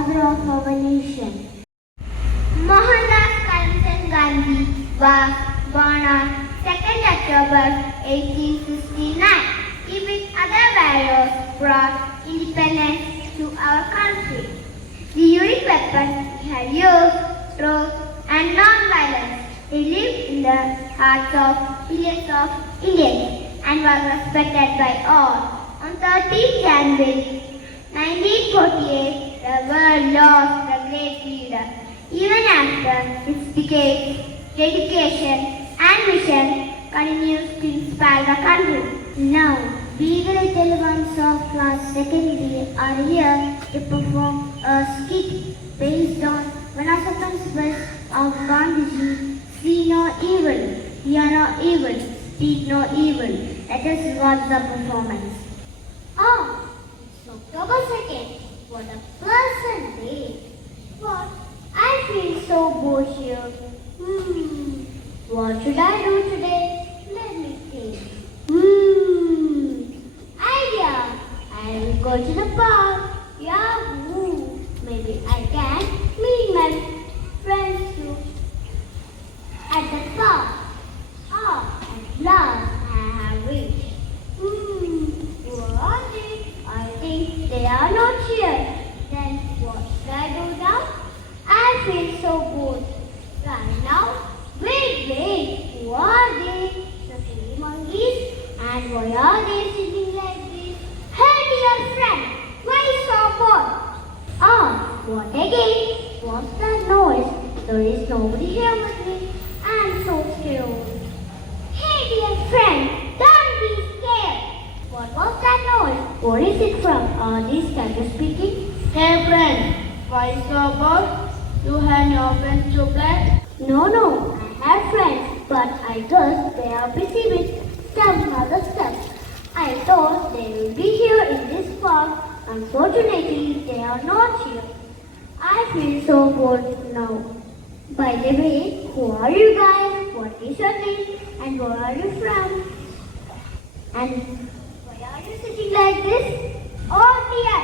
father of our nation. Mohandas Karamchand Gandhi was born on 2nd October 1869. He with other warriors brought independence to our country. The unique weapon he had used, truth and non-violence. He lived in the hearts of millions of Indians and was respected by all. On 13 January 1948, the world lost a great leader. Even after his decades, dedication and vision continues to inspire the country. Now, we little ones of class secondary are here to perform a skit based on one of the principles of Gandhiji: see no evil, hear no evil, speak no evil. Let us watch the performance. Oh, it's October 2nd. What a pleasant day. What? I feel so bored here. What should I do today? Let me think. Idea. I will go to the park. Yahoo! Maybe I can meet my friends too at the park. Ah, at last I have reached. Where are they? I think they are not here. Then what should I do now? I feel so bored. Right now? Wait. Who are they? The silly monkeys? And why are they sitting like this? Hey dear friend, why so bored? Ah, what again? What's that noise? There is nobody here with me. I'm so scared. Hey dear friend, don't be scared. What was that noise? Where is it from? Are these cats speaking? Hey friend, why so bored? You have no friends to play? No, I have friends, but I guess they are busy with some other stuff. I thought they will be here in this park. Unfortunately, they are not here. I feel so bored now. By the way, who are you guys? What is your name? And where are you from? And why are you sitting like this? Oh dear,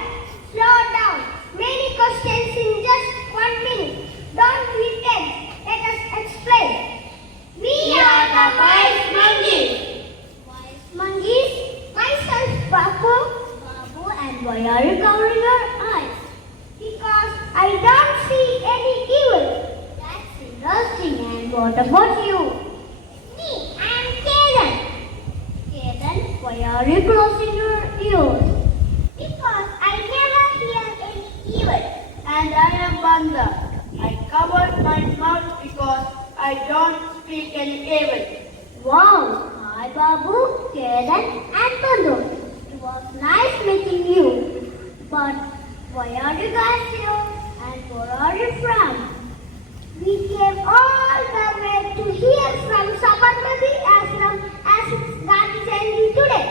slow down. Many questions in just 1 minute. Don't be tense. Let us explain. We are the wise monkeys. Wise monkeys? Myself, Babu. And why are you covering your eyes? Because I don't see any evil. That's interesting. And what about you? Me, I am Kedan. Kedan, why are you closing your ears? Because I never hear any evil. And I am Banda. I covered my mouth because I don't speak any evil. Wow! Hi Babu, Kedan and Bandu. It was nice meeting you. But why are you guys here? And where are you from? We came all the way to hear from Sabarmati as it's Vadakkencherry today.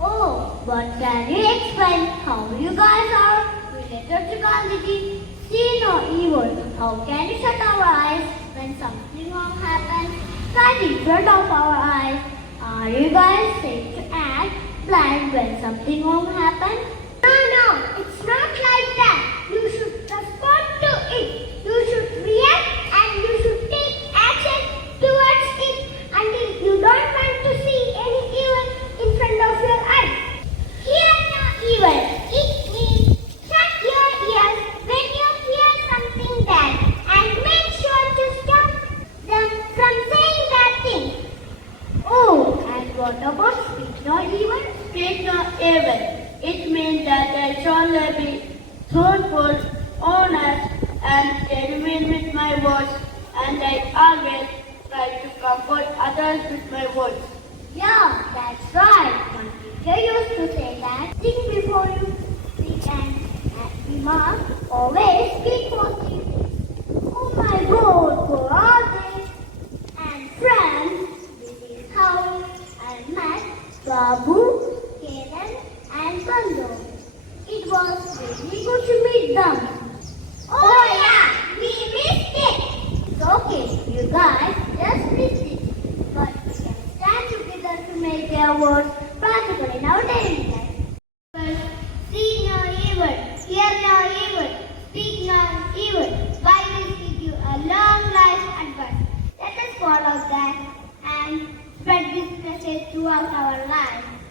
Oh, but can you explain how you guys are related to Gandhiji? See no evil. How can you shut our eyes when something wrong happens right in front of our eyes? Are you guys safe to act blind when something wrong happens? No, it's not like that. You should respond to it. You should react and you should take action towards it until you don't want to see any evil in front of your eyes. Hear no evil. It means shut your ears when you hear something bad and make sure to stop them from saying that thing. Oh, and what about speak no evil? Speak no evil. It means that I shall be truthful, honest, and genuine with my words, and I always try to comfort others with my words. Yeah, that's right. My teacher used to say that think before you speak and remark, always speak positive things. Oh my God, who are they? And friends, this is how I met Babu, Kedan and Bandu. It was really good to meet them. Oh yeah, we missed it. It's okay, you guys just missed it. But we can stand together to make their words practical in our daily life. See no evil, hear no evil, speak teaching on evil. Bible gives you a long life advice. Let us follow that and spread this message throughout our lives.